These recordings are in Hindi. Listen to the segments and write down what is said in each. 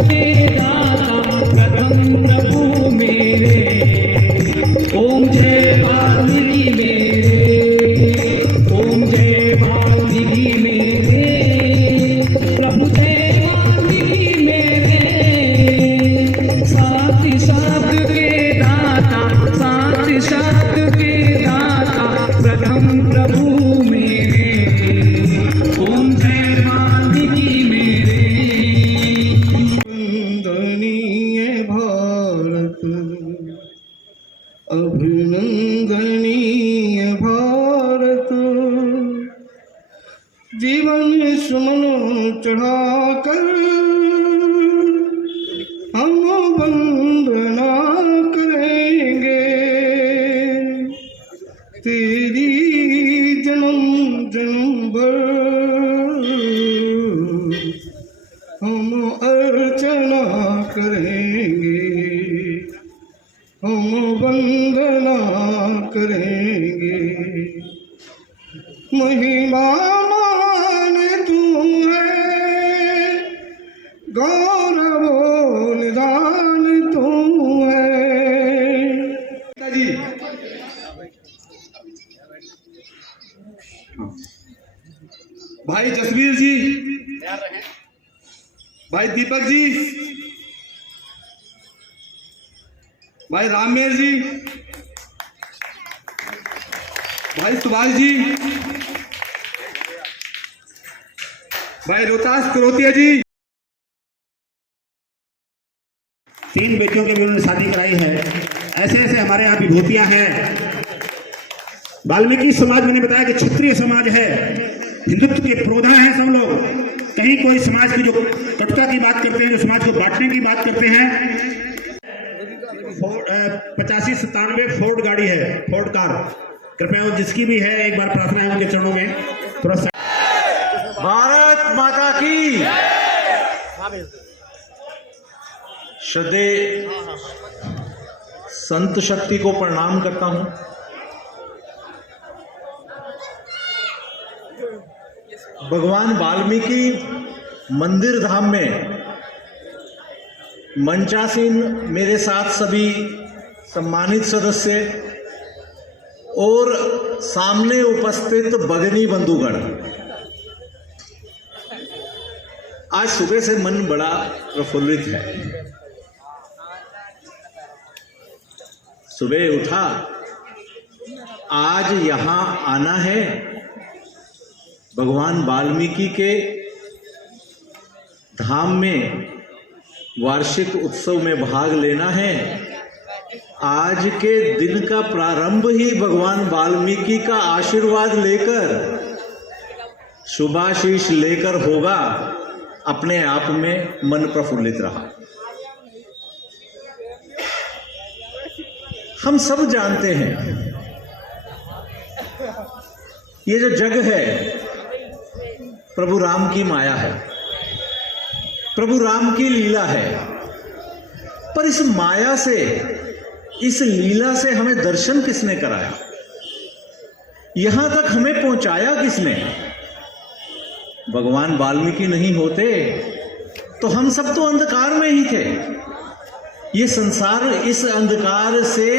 के दाता प्रथम प्रभु मेरे, ओम जय वाल्मीकि मेरे, ओम जय वाल्मीकि मेरे, प्रभु जय वाल्मीकि मेरे, साथ साथ के दाता, साथ साथ के दाता प्रथम प्रभु मेरे, ओम जय वाल्मीकि मेरे। वंदनीय भारत, अभिनंदनीय भारत, जीवन सुमन चढ़ाकर हम वंदना करेंगे, तेरी जन्म जन्म भर हम अर्चना करेंगे, हम वंदना करेंगे। महिमा मान तू है, गौरव निदान तू है। जी भाई जसवीर जी, भाई दीपक जी, भाई रामेर जी, भाई सुभाष जी, भाई रोहतास करोतिया जी। 3 बेटियों के भी उन्होंने शादी कराई है। ऐसे ऐसे हमारे यहाँ विभूतियां हैं। वाल्मीकि समाज मैंने बताया कि क्षत्रिय समाज है, हिंदुत्व के पुरोधा हैं सब लोग। कहीं कोई समाज की जो कटुता की बात करते हैं, जो समाज को बांटने की बात करते हैं। 85-97 फोर्ड गाड़ी है, फोर्ड कार। कृपया जिसकी भी है एक बार प्रार्थना है उनके चरणों में थोड़ा सा। भारत माता की श्रद्धेय संत शक्ति को प्रणाम करता हूं। भगवान वाल्मीकि मंदिर धाम में मंचासीन मेरे साथ सभी सम्मानित सदस्य और सामने उपस्थित भगनी बंधुगण, आज सुबह से मन बड़ा प्रफुल्लित है। सुबह उठा, आज यहां आना है, भगवान वाल्मीकि के धाम में वार्षिक उत्सव में भाग लेना है। आज के दिन का प्रारंभ ही भगवान वाल्मीकि का आशीर्वाद लेकर, शुभाशीष लेकर होगा। अपने आप में मन प्रफुल्लित रहा। हम सब जानते हैं ये जो जग है प्रभु राम की माया है, प्रभु राम की लीला है। पर इस माया से, इस लीला से हमें दर्शन किसने कराया? यहां तक हमें पहुंचाया किसने? भगवान वाल्मीकि नहीं होते तो हम सब तो अंधकार में ही थे। ये संसार इस अंधकार से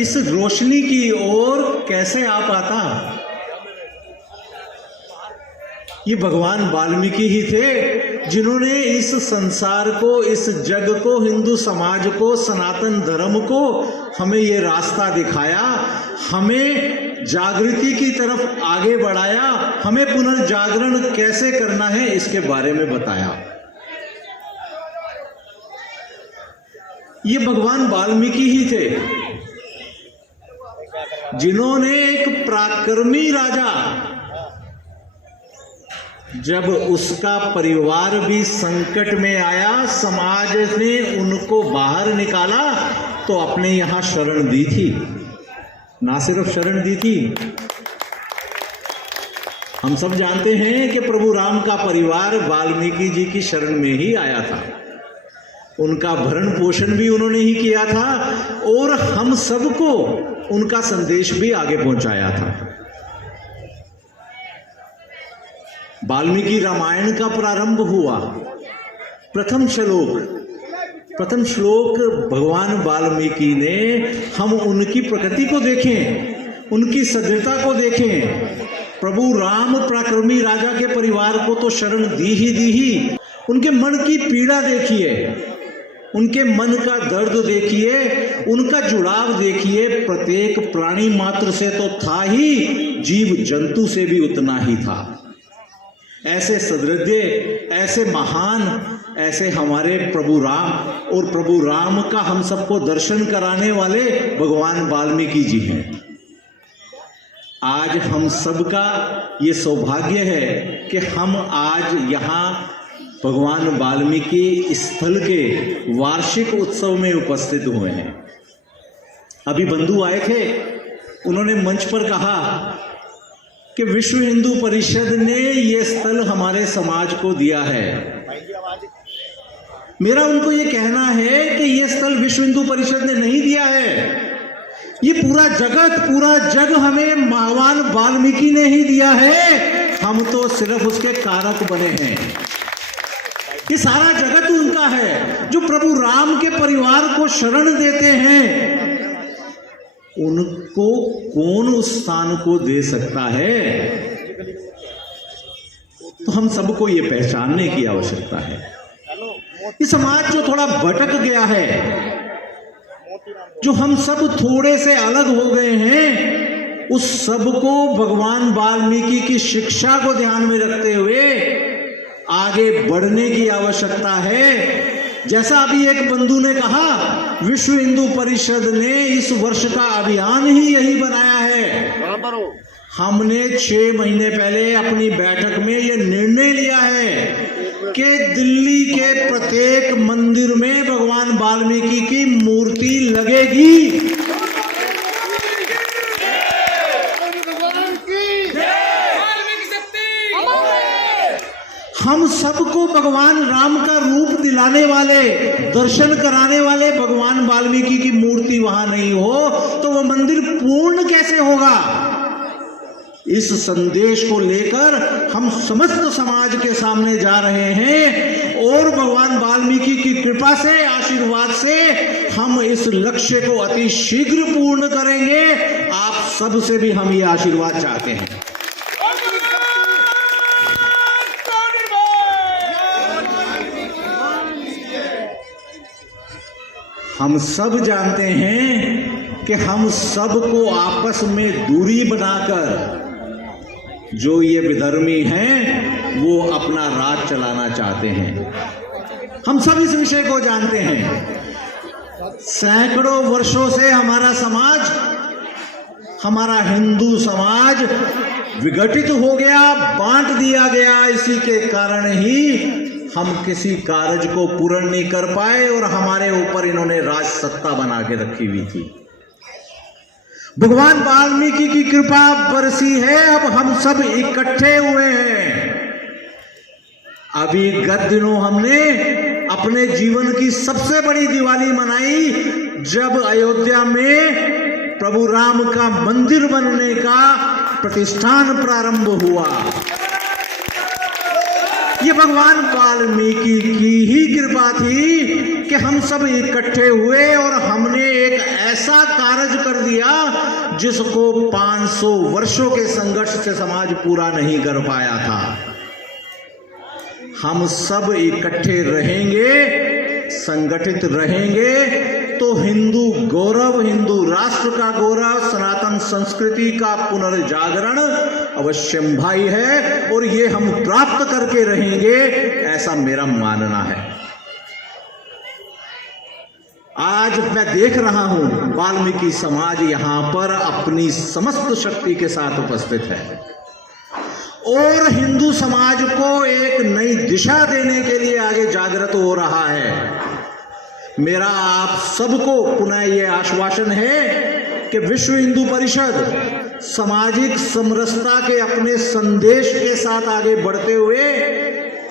इस रोशनी की ओर कैसे आ पाता? ये भगवान वाल्मीकि ही थे जिन्होंने इस संसार को, इस जग को, हिंदू समाज को, सनातन धर्म को हमें ये रास्ता दिखाया, हमें जागृति की तरफ आगे बढ़ाया, हमें पुनर्जागरण कैसे करना है इसके बारे में बताया। ये भगवान वाल्मीकि ही थे जिन्होंने एक पराक्रमी राजा, जब उसका परिवार भी संकट में आया, समाज ने उनको बाहर निकाला तो अपने यहां शरण दी थी। ना सिर्फ शरण दी थी, हम सब जानते हैं कि प्रभु राम का परिवार वाल्मीकि जी की शरण में ही आया था। उनका भरण पोषण भी उन्होंने ही किया था और हम सबको उनका संदेश भी आगे पहुंचाया था। वाल्मीकि रामायण का प्रारंभ हुआ। प्रथम श्लोक प्रथम श्लोक भगवान वाल्मीकि ने हम उनकी प्रकृति को देखें, उनकी सभ्यता को देखें। प्रभु राम पराक्रमी राजा के परिवार को तो शरण दी ही, उनके मन की पीड़ा देखिए, उनके मन का दर्द देखिए, उनका जुड़ाव देखिए। प्रत्येक प्राणी मात्र से तो था ही, जीव जंतु से भी उतना ही था। ऐसे सदृढ़, ऐसे महान, ऐसे हमारे प्रभु राम, और प्रभु राम का हम सबको दर्शन कराने वाले भगवान वाल्मीकि जी हैं। आज हम सबका ये सौभाग्य है कि हम आज यहाँ भगवान वाल्मीकि स्थल के वार्षिक उत्सव में उपस्थित हुए हैं। अभी बंधु आए थे, उन्होंने मंच पर कहा कि विश्व हिंदू परिषद ने ये स्थल हमारे समाज को दिया है। मेरा उनको ये कहना है कि ये स्थल विश्व हिंदू परिषद ने नहीं दिया है, ये पूरा जगत, पूरा जग हमें भगवान वाल्मीकि ने ही दिया है। हम तो सिर्फ उसके कारक बने हैं। ये सारा जगत उनका है। जो प्रभु राम के परिवार को शरण देते हैं, उनको कौन उस स्थान को दे सकता है? तो हम सबको ये पहचानने की आवश्यकता है। ये समाज जो थोड़ा भटक गया है, जो हम सब थोड़े से अलग हो गए हैं, उस सब को भगवान वाल्मीकि की शिक्षा को ध्यान में रखते हुए आगे बढ़ने की आवश्यकता है। जैसा अभी एक बंधु ने कहा, विश्व हिंदू परिषद ने इस वर्ष का अभियान ही यही बनाया है। हमने 6 महीने पहले अपनी बैठक में यह निर्णय लिया है कि दिल्ली के प्रत्येक मंदिर में भगवान वाल्मीकि की मूर्ति लगेगी। हम सबको भगवान राम का रूप दिलाने वाले, दर्शन कराने वाले भगवान वाल्मीकि की मूर्ति वहां नहीं हो तो वो मंदिर पूर्ण कैसे होगा? इस संदेश को लेकर हम समस्त समाज के सामने जा रहे हैं और भगवान वाल्मीकि की कृपा से, आशीर्वाद से हम इस लक्ष्य को अति शीघ्र पूर्ण करेंगे। आप सब से भी हम ये आशीर्वाद चाहते हैं। हम सब जानते हैं कि हम सबको आपस में दूरी बनाकर जो ये विधर्मी हैं वो अपना राज चलाना चाहते हैं। हम सब इस विषय को जानते हैं। सैकड़ों वर्षों से हमारा समाज, हमारा हिंदू समाज विघटित हो गया, बांट दिया गया। इसी के कारण ही हम किसी कार्य को पूर्ण नहीं कर पाए और हमारे ऊपर इन्होंने राज सत्ता बना के रखी हुई थी। भगवान वाल्मीकि की कृपा बरसी है, अब हम सब इकट्ठे हुए हैं। अभी गत दिनों हमने अपने जीवन की सबसे बड़ी दिवाली मनाई जब अयोध्या में प्रभु राम का मंदिर बनने का प्रतिष्ठान प्रारंभ हुआ। ये भगवान वाल्मीकि की ही कृपा थी कि हम सब इकट्ठे हुए और हमने एक ऐसा कार्य कर दिया जिसको 500 वर्षों के संघर्ष से समाज पूरा नहीं कर पाया था। हम सब इकट्ठे रहेंगे, संगठित रहेंगे तो हिंदू गौरव, हिंदू राष्ट्र का गौरव, सनातन संस्कृति का पुनर्जागरण अवश्यंभावी है और ये हम प्राप्त करके रहेंगे, ऐसा मेरा मानना है। आज मैं देख रहा हूं वाल्मीकि समाज यहां पर अपनी समस्त शक्ति के साथ उपस्थित है और हिंदू समाज को एक नई दिशा देने के लिए आगे जागृत हो रहा है। मेरा आप सबको पुनः यह आश्वासन है कि विश्व हिंदू परिषद सामाजिक समरसता के अपने संदेश के साथ आगे बढ़ते हुए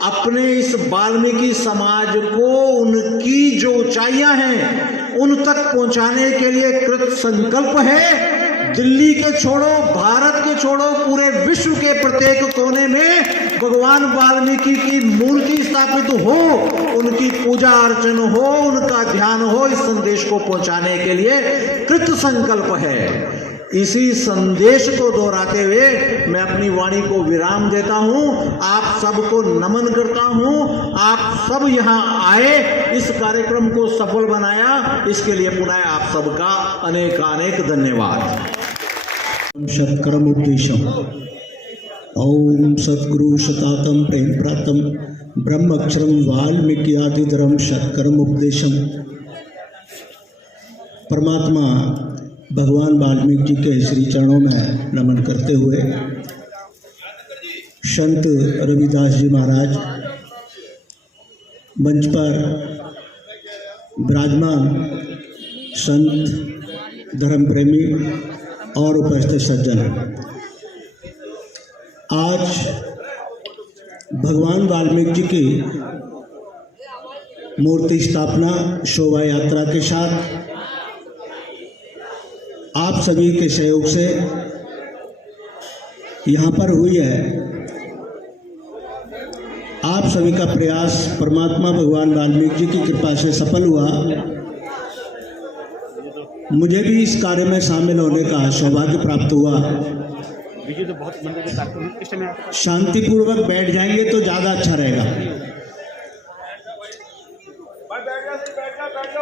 अपने इस वाल्मीकि समाज को उनकी जो ऊंचाइयां हैं उन तक पहुंचाने के लिए कृत संकल्प है। दिल्ली के छोड़ो, भारत के छोड़ो, पूरे विश्व के प्रत्येक कोने में भगवान वाल्मीकि की मूर्ति स्थापित हो, उनकी पूजा अर्चन हो, उनका ध्यान हो, इस संदेश को पहुंचाने के लिए कृत संकल्प है। इसी संदेश को दोहराते हुए मैं अपनी वाणी को विराम देता हूं। आप सबको नमन करता हूं। आप सब यहां आए, इस कार्यक्रम को सफल बनाया, इसके लिए पुनः आप सबका अनेकानेक धन्यवाद। षट्कर्मोपदेशम ओम सद्गुरु शतातम प्रेम प्रातम ब्रह्मक्षरम वाल्मीकि आदिधरम षट्कर्मोपदेशम। परमात्मा भगवान वाल्मीकि जी के श्री चरणों में नमन करते हुए संत रविदास जी महाराज मंच पर विराजमान, संत धर्म प्रेमी और उपस्थित सज्जन, आज भगवान वाल्मीकि जी की मूर्ति स्थापना शोभा यात्रा के साथ आप सभी के सहयोग से यहाँ पर हुई है। आप सभी का प्रयास परमात्मा भगवान वाल्मीकि जी की कृपा से सफल हुआ। मुझे भी इस कार्य में शामिल होने का सौभाग्य प्राप्त हुआ। शांतिपूर्वक बैठ जाएंगे तो ज़्यादा अच्छा रहेगा।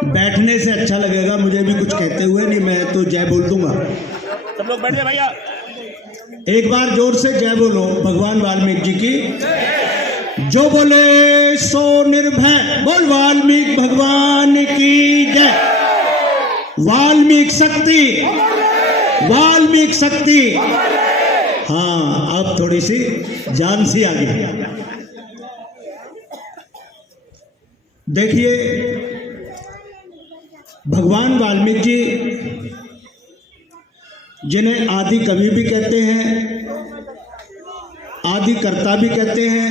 बैठने से अच्छा लगेगा, मुझे भी कुछ कहते हुए नहीं, मैं तो जय बोल दूंगा। सब लोग बैठ जाए भैया। एक बार जोर से जय बोलो भगवान वाल्मीकि जी की। जो बोले सो निर्भय बोल वाल्मीकि भगवान की जय। वाल्मीकि शक्ति, वाल्मीकि शक्ति। हाँ, अब थोड़ी सी जान सी आ गई। देखिए, भगवान वाल्मीकि जी जिन्हें आदि कवि भी कहते हैं, आदि कर्ता भी कहते हैं,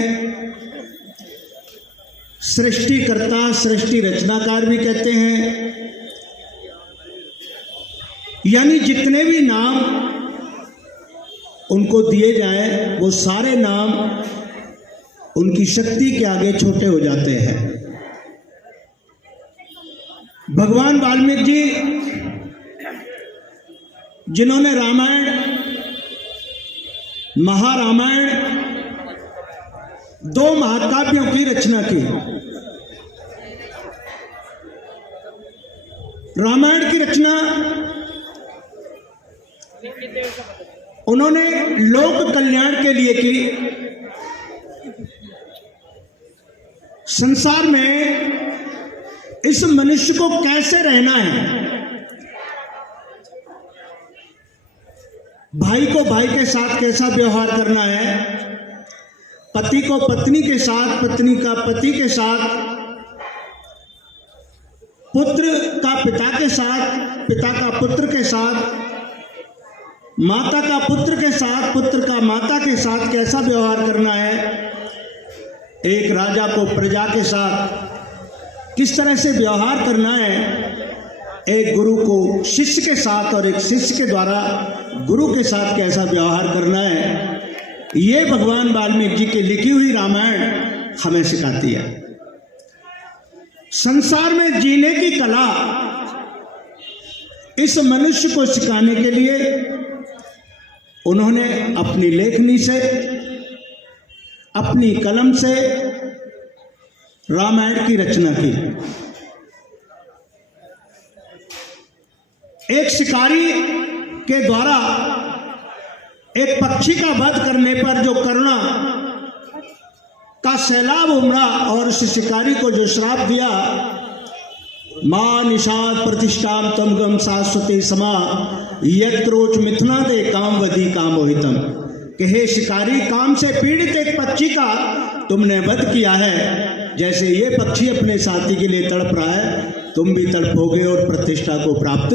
सृष्टिकर्ता सृष्टि रचनाकार भी कहते हैं, यानी जितने भी नाम उनको दिए जाएं वो सारे नाम उनकी शक्ति के आगे छोटे हो जाते हैं। भगवान वाल्मीकि जी जिन्होंने रामायण, महारामायण, दो महाकाव्यों की रचना की। रामायण की रचना उन्होंने लोक कल्याण के लिए की। संसार में इस मनुष्य को कैसे रहना है, भाई को भाई के साथ कैसा व्यवहार करना है, पति को पत्नी के साथ, पत्नी का पति के साथ, पुत्र का पिता के साथ, पिता का पुत्र के साथ, माता का पुत्र के साथ, पुत्र का माता के साथ कैसा व्यवहार करना है, एक राजा को प्रजा के साथ किस तरह से व्यवहार करना है, एक गुरु को शिष्य के साथ और एक शिष्य के द्वारा गुरु के साथ कैसा व्यवहार करना है, ये भगवान वाल्मीकि जी की लिखी हुई रामायण हमें सिखाती है। संसार में जीने की कला इस मनुष्य को सिखाने के लिए उन्होंने अपनी लेखनी से, अपनी कलम से रामायण की रचना की। एक शिकारी के द्वारा एक पक्षी का वध करने पर जो करुणा का सैलाब उमड़ा और उस शिकारी को जो श्राप दिया, मां निषाद प्रतिष्ठाम तम गम शाश्वते समा यत्रोच मिथुना दे कामवदी कामोहितम, कि हे शिकारी, काम से पीड़ित एक पक्षी का तुमने वध किया है, जैसे ये पक्षी अपने साथी के लिए तड़प रहा है, तुम भी तड़पोगे और प्रतिष्ठा को प्राप्त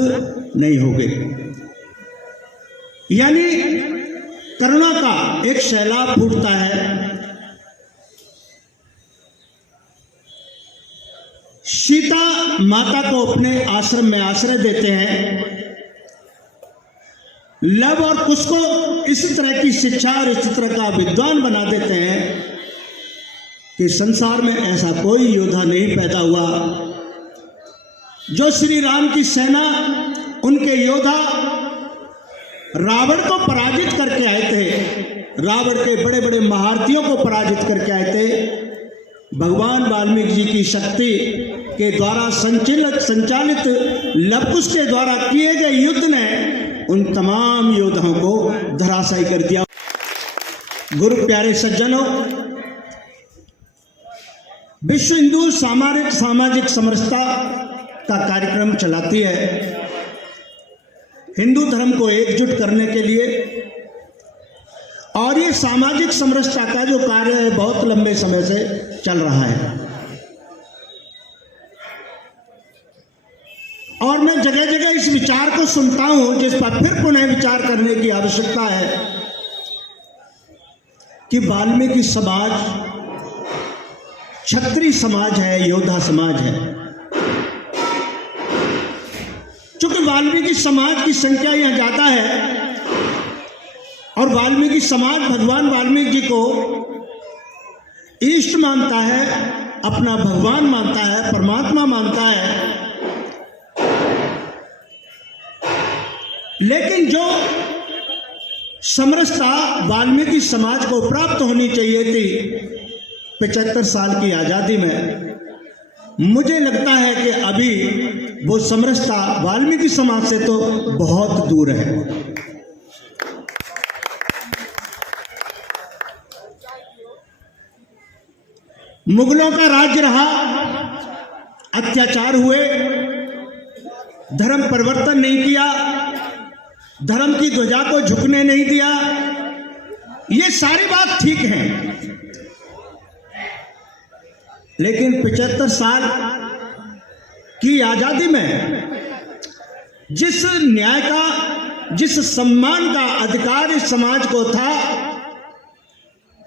नहीं होगे। यानी करुणा का एक सैलाब फूटता है। सीता माता को अपने आश्रम में आश्रय देते हैं। लव और कुश को इस तरह की शिक्षा और इस तरह का विद्वान बना देते हैं कि संसार में ऐसा कोई योद्धा नहीं पैदा हुआ। जो श्री राम की सेना, उनके योद्धा रावण को पराजित करके आए थे, रावण के बड़े बड़े महारथियों को पराजित करके आए थे, भगवान वाल्मीकि जी की शक्ति के द्वारा संचालित लवकुश के द्वारा किए गए युद्ध ने उन तमाम योद्धाओं को धराशायी कर दिया। गुरु प्यारे सज्जनों, विश्व हिंदू सामाजिक समरसता का कार्यक्रम चलाती है हिंदू धर्म को एकजुट करने के लिए, और ये सामाजिक समरसता का जो कार्य है बहुत लंबे समय से चल रहा है। और मैं जगह जगह इस विचार को सुनता हूं, जिस पर फिर पुनः विचार करने की आवश्यकता है कि वाल्मीकि समाज क्षत्रिय समाज है, योद्धा समाज है। चूंकि वाल्मीकि समाज की संख्या यहां ज्यादा है और वाल्मीकि समाज भगवान वाल्मीकि जी को इष्ट मानता है, अपना भगवान मानता है, परमात्मा मानता है, लेकिन जो समरसता वाल्मीकि समाज को प्राप्त होनी चाहिए थी 75 साल की आजादी में, मुझे लगता है कि अभी वो समरसता वाल्मीकि समाज से तो बहुत दूर है। मुगलों का राज्य रहा, अत्याचार हुए, धर्म परिवर्तन नहीं किया, धर्म की ध्वजा को झुकने नहीं दिया, ये सारी बात ठीक है। लेकिन 75 साल की आजादी में जिस न्याय का, जिस सम्मान का अधिकार इस समाज को था,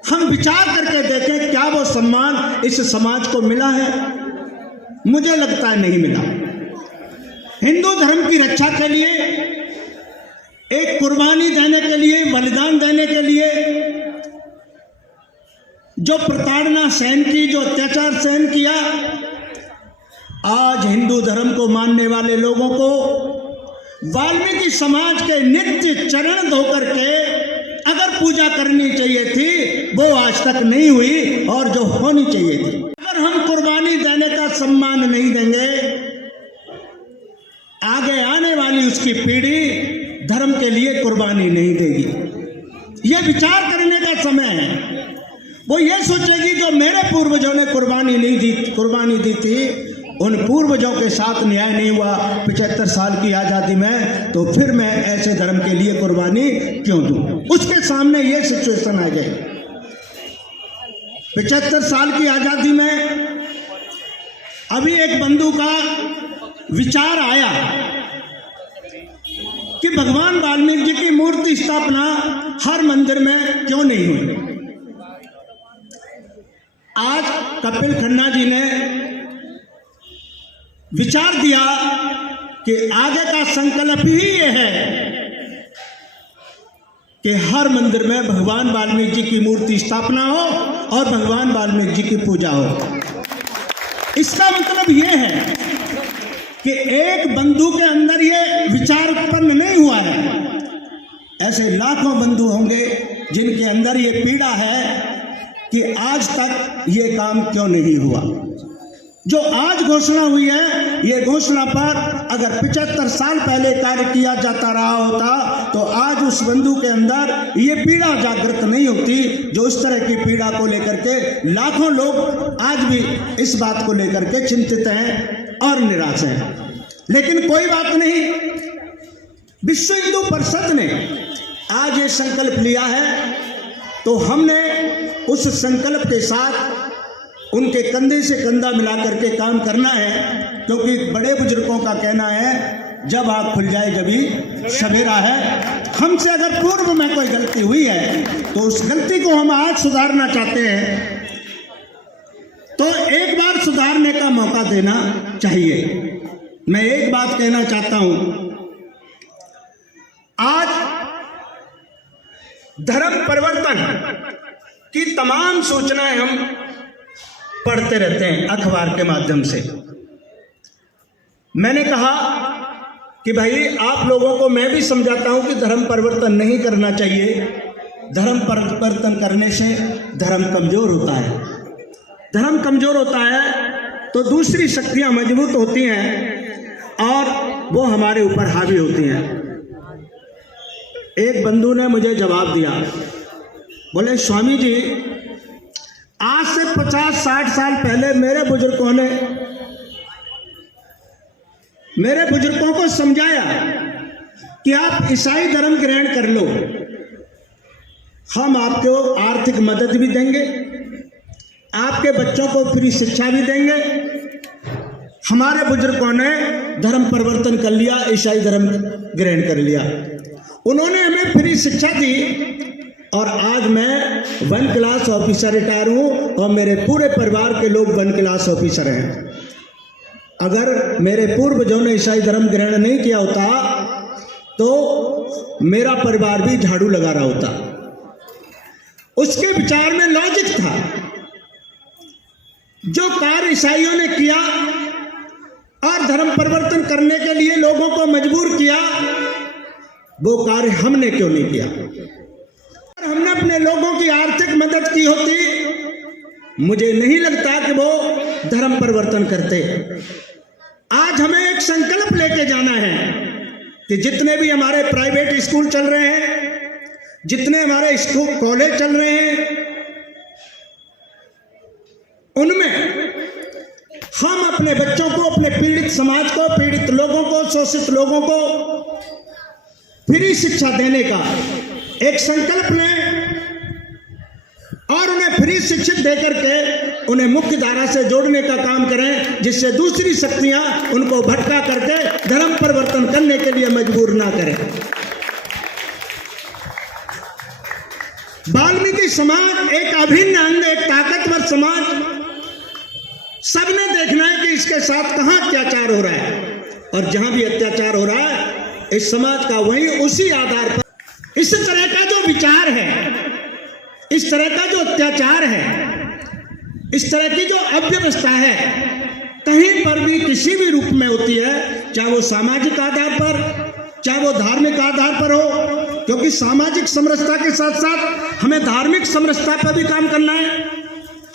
हम विचार करके देखें क्या वो सम्मान इस समाज को मिला है? मुझे लगता है नहीं मिला। हिंदू धर्म की रक्षा के लिए, एक कुर्बानी देने के लिए, बलिदान देने के लिए, जो प्रताड़ना सहन की, जो अत्याचार सहन किया, आज हिंदू धर्म को मानने वाले लोगों को वाल्मीकि समाज के नित्य चरण धोकर के अगर पूजा करनी चाहिए थी, वो आज तक नहीं हुई, और जो होनी चाहिए थी। अगर हम कुर्बानी देने का सम्मान नहीं देंगे, आगे आने वाली उसकी पीढ़ी धर्म के लिए कुर्बानी नहीं देगी। यह विचार करने का समय है। वो ये सोचेगी जो मेरे पूर्वजों ने कुर्बानी दी थी, उन पूर्वजों के साथ न्याय नहीं हुआ 75 साल की आजादी में, तो फिर मैं ऐसे धर्म के लिए कुर्बानी क्यों दूं? उसके सामने ये सिचुएशन आ गई। 75 साल की आजादी में अभी एक बंधु का विचार आया कि भगवान वाल्मीकि जी की मूर्ति स्थापना हर मंदिर में क्यों नहीं हुई। आज कपिल खन्ना जी ने विचार दिया कि आगे का संकल्प ही ये है कि हर मंदिर में भगवान वाल्मीकि जी की मूर्ति स्थापना हो और भगवान वाल्मीकि जी की पूजा हो। इसका मतलब ये है कि एक बंधु के अंदर ये विचार उत्पन्न नहीं हुआ है, ऐसे लाखों बंधु होंगे जिनके अंदर ये पीड़ा है कि आज तक ये काम क्यों नहीं हुआ। जो आज घोषणा हुई है, ये घोषणा पर अगर 75 साल पहले कार्य किया जाता रहा होता तो आज उस बंधु के अंदर ये पीड़ा जागृत नहीं होती, जो इस तरह की पीड़ा को लेकर के लाखों लोग आज भी इस बात को लेकर के चिंतित हैं और निराश हैं। लेकिन कोई बात नहीं, विश्व हिंदू परिषद ने आज ये संकल्प लिया है, तो हमने उस संकल्प के साथ उनके कंधे से कंधा मिला करके काम करना है, क्योंकि बड़े बुजुर्गों का कहना है जब आँख खुल जाए जभी सवेरा है। हमसे अगर पूर्व में कोई गलती हुई है तो उस गलती को हम आज सुधारना चाहते हैं, तो एक बार सुधारने का मौका देना चाहिए। मैं एक बात कहना चाहता हूं, आज धर्म परिवर्तन की तमाम सूचनाएं हम पढ़ते रहते हैं अखबार के माध्यम से। मैंने कहा कि भाई आप लोगों को मैं भी समझाता हूं कि धर्म परिवर्तन नहीं करना चाहिए। धर्म परिवर्तन करने से धर्म कमजोर होता है। धर्म कमजोर होता है तो दूसरी शक्तियां मजबूत होती हैं और वो हमारे ऊपर हावी होती हैं। एक बंधु ने मुझे जवाब दिया, बोले स्वामी जी, आज से 50-60 साल पहले मेरे बुजुर्गों को समझाया कि आप ईसाई धर्म ग्रहण कर लो, हम आपको आर्थिक मदद भी देंगे, आपके बच्चों को फ्री शिक्षा भी देंगे। हमारे बुजुर्गों ने धर्म परिवर्तन कर लिया, ईसाई धर्म ग्रहण कर लिया। उन्होंने हमें फ्री शिक्षा दी और आज मैं 1 क्लास ऑफिसर रिटायर हूं और मेरे पूरे परिवार के लोग 1 क्लास ऑफिसर हैं। अगर मेरे पूर्वजों ने ईसाई धर्म ग्रहण नहीं किया होता तो मेरा परिवार भी झाड़ू लगा रहा होता। उसके विचार में लॉजिक था। जो कार्य ईसाइयों ने किया और धर्म परिवर्तन करने के लिए लोगों को मजबूर किया, वो कार्य हमने क्यों नहीं किया? अगर हमने अपने लोगों की आर्थिक मदद की होती, मुझे नहीं लगता कि वो धर्म परिवर्तन करते। आज हमें एक संकल्प लेके जाना है कि जितने भी हमारे प्राइवेट स्कूल चल रहे हैं, जितने हमारे स्कूल कॉलेज चल रहे हैं, उनमें हम अपने बच्चों को, अपने पीड़ित समाज को, पीड़ित लोगों को, शोषित लोगों को फ्री शिक्षा देने का एक संकल्प लें और उन्हें फ्री शिक्षित देकर के उन्हें मुख्य धारा से जोड़ने का काम करें, जिससे दूसरी शक्तियां उनको भटका करके धर्म परिवर्तन करने के लिए मजबूर ना करें। वाल्मीकि समाज एक अभिन्न अंग, एक ताकतवर समाज। सबने देखना है कि इसके साथ कहां अत्याचार हो रहा है, और जहां भी अत्याचार हो रहा है इस समाज का वही उसी आधार पर इस तरह का जो विचार है, इस तरह का जो अत्याचार है, इस तरह की जो अव्यवस्था है, कहीं पर भी किसी भी रूप में होती है, चाहे वो सामाजिक आधार पर, चाहे वो धार्मिक आधार पर हो, क्योंकि सामाजिक समरसता के साथ साथ हमें धार्मिक समरसता पर भी काम करना है,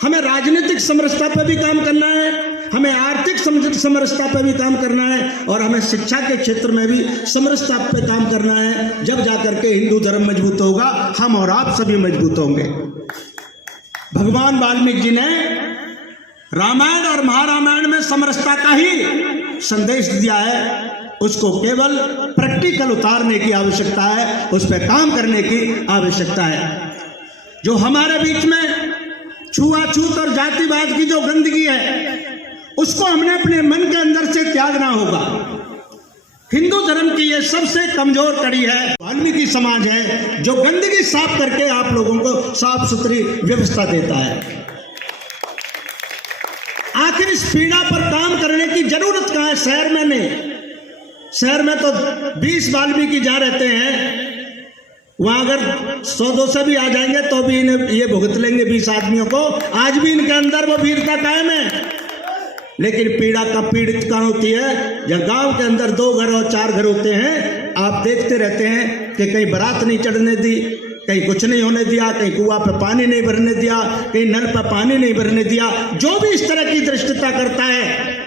हमें राजनीतिक समरसता पर भी काम करना है, हमें आर्थिक समरसता पर भी काम करना है, और हमें शिक्षा के क्षेत्र में भी समरसता पर काम करना है। जब जाकर के हिंदू धर्म मजबूत होगा, हम और आप सभी मजबूत होंगे। भगवान वाल्मीकि जी ने रामायण और महारामायण में समरसता का ही संदेश दिया है। उसको केवल प्रैक्टिकल उतारने की आवश्यकता है, उस पर काम करने की आवश्यकता है। जो हमारे बीच में छुआछूत और जातिवाद की जो गंदगी है, उसको हमने अपने मन के अंदर से त्यागना होगा। हिंदू धर्म की ये सबसे कमजोर कड़ी है वाल्मीकि समाज है, जो गंदगी साफ करके आप लोगों को साफ सुथरी व्यवस्था देता है। आखिर इस पीड़ा पर काम करने की जरूरत कहां है? शहर में नहीं, शहर में तो 20 वाल्मीकि जा रहते हैं, वहां अगर 100-200 भी आ जाएंगे तो भी इन्हें ये भुगत लेंगे 20 आदमियों को। आज भी इनके अंदर वो वीरता कायम है। लेकिन पीड़ा का पीड़ित कहां होती है? जब गांव के अंदर 2 घर और 4 घर होते हैं, आप देखते रहते हैं कि कहीं बारात नहीं चढ़ने दी, कहीं कुछ नहीं होने दिया, कहीं कुआं पे पानी नहीं भरने दिया, कहीं नल पे पानी नहीं भरने दिया। जो भी इस तरह की दृष्टता करता है,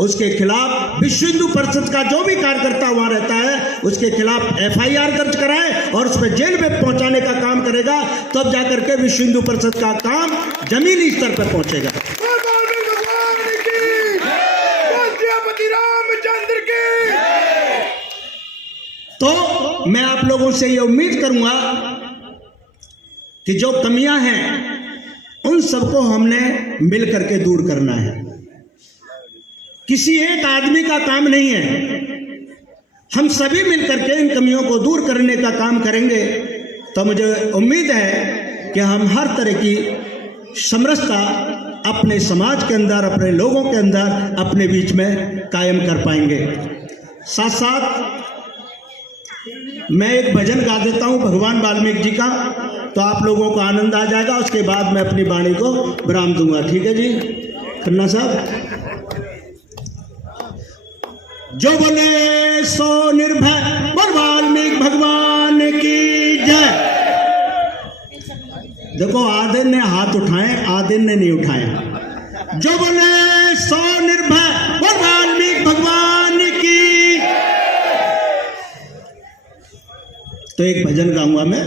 उसके खिलाफ विश्व हिंदू परिषद का जो भी कार्यकर्ता वहां रहता है, उसके खिलाफ FIR दर्ज कराए और उस पर जेल में पहुंचाने का काम करेगा, तब जाकर के विश्व हिंदू परिषद का काम जमीनी स्तर पर पहुंचेगा। तो मैं आप लोगों से ये उम्मीद करूंगा कि जो कमियां हैं उन सबको हमने मिल करके दूर करना है। किसी एक आदमी का काम नहीं है, हम सभी मिलकर के इन कमियों को दूर करने का काम करेंगे तो मुझे उम्मीद है कि हम हर तरह की समरसता अपने समाज के अंदर, अपने लोगों के अंदर, अपने बीच में कायम कर पाएंगे। साथ साथ मैं एक भजन गा देता हूँ भगवान वाल्मीकि जी का, तो आप लोगों को आनंद आ जाएगा। उसके बाद मैं अपनी वाणी को विराम दूंगा। ठीक है जी खन्ना साहब। जो बोले सो निर्भय बोल वाल्मीकि भगवान की जय। देखो आधे ने हाथ उठाए, आधे ने नहीं उठाए। जो बोले सो निर्भय बोल वाल्मीकि भगवान की। तो एक भजन गाऊंगा मैं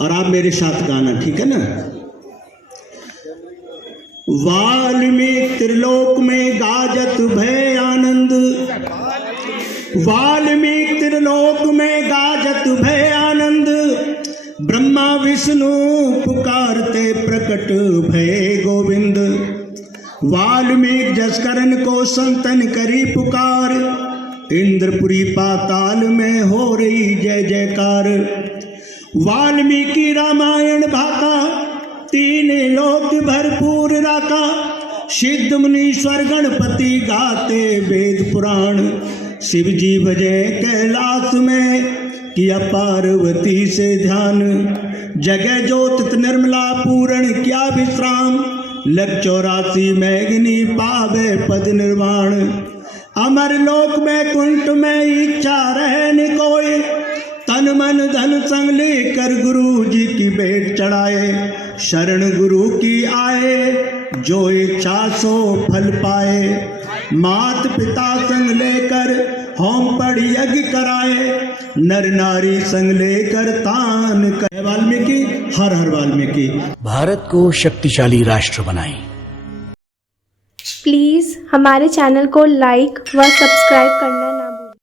और आप मेरे साथ गाना, ठीक है ना। वाल्मीकि त्रिलोक में गाजत भय आनंद, वाल्मीकि त्रिलोक में गाजत भय आनंद। ब्रह्मा विष्णु पुकारते प्रकट भय गोविंद। वाल्मीकि जसकरण को संतन करी पुकार। इंद्रपुरी पाताल में हो रही जय जयकार। वाल्मीकि रामायण भाका, तीन लोक भरपूर राका। सिद्ध मुनीश्वर गणपति गाते वेद पुराण। शिव जी भजे कैलाश में किया पार्वती से ध्यान। जगह ज्योत निर्मला पूर्ण किया विश्राम। लग 84 मैगनी पावे पद निर्वाण। अमर लोक में कुंठ में इच्छा रहने कोई। तन मन धन संग लेकर गुरु जी की भेंट चढ़ाए। शरण गुरु की आए जो इच्छा सो फल पाए। मात पिता संग लेकर होम पढ़ यज्ञ कराए। नर नारी संग लेकर तान कहे। वाल्मीकि हर हर वाल्मीकि। भारत को शक्तिशाली राष्ट्र बनाएं। प्लीज़ हमारे चैनल को लाइक व सब्सक्राइब करना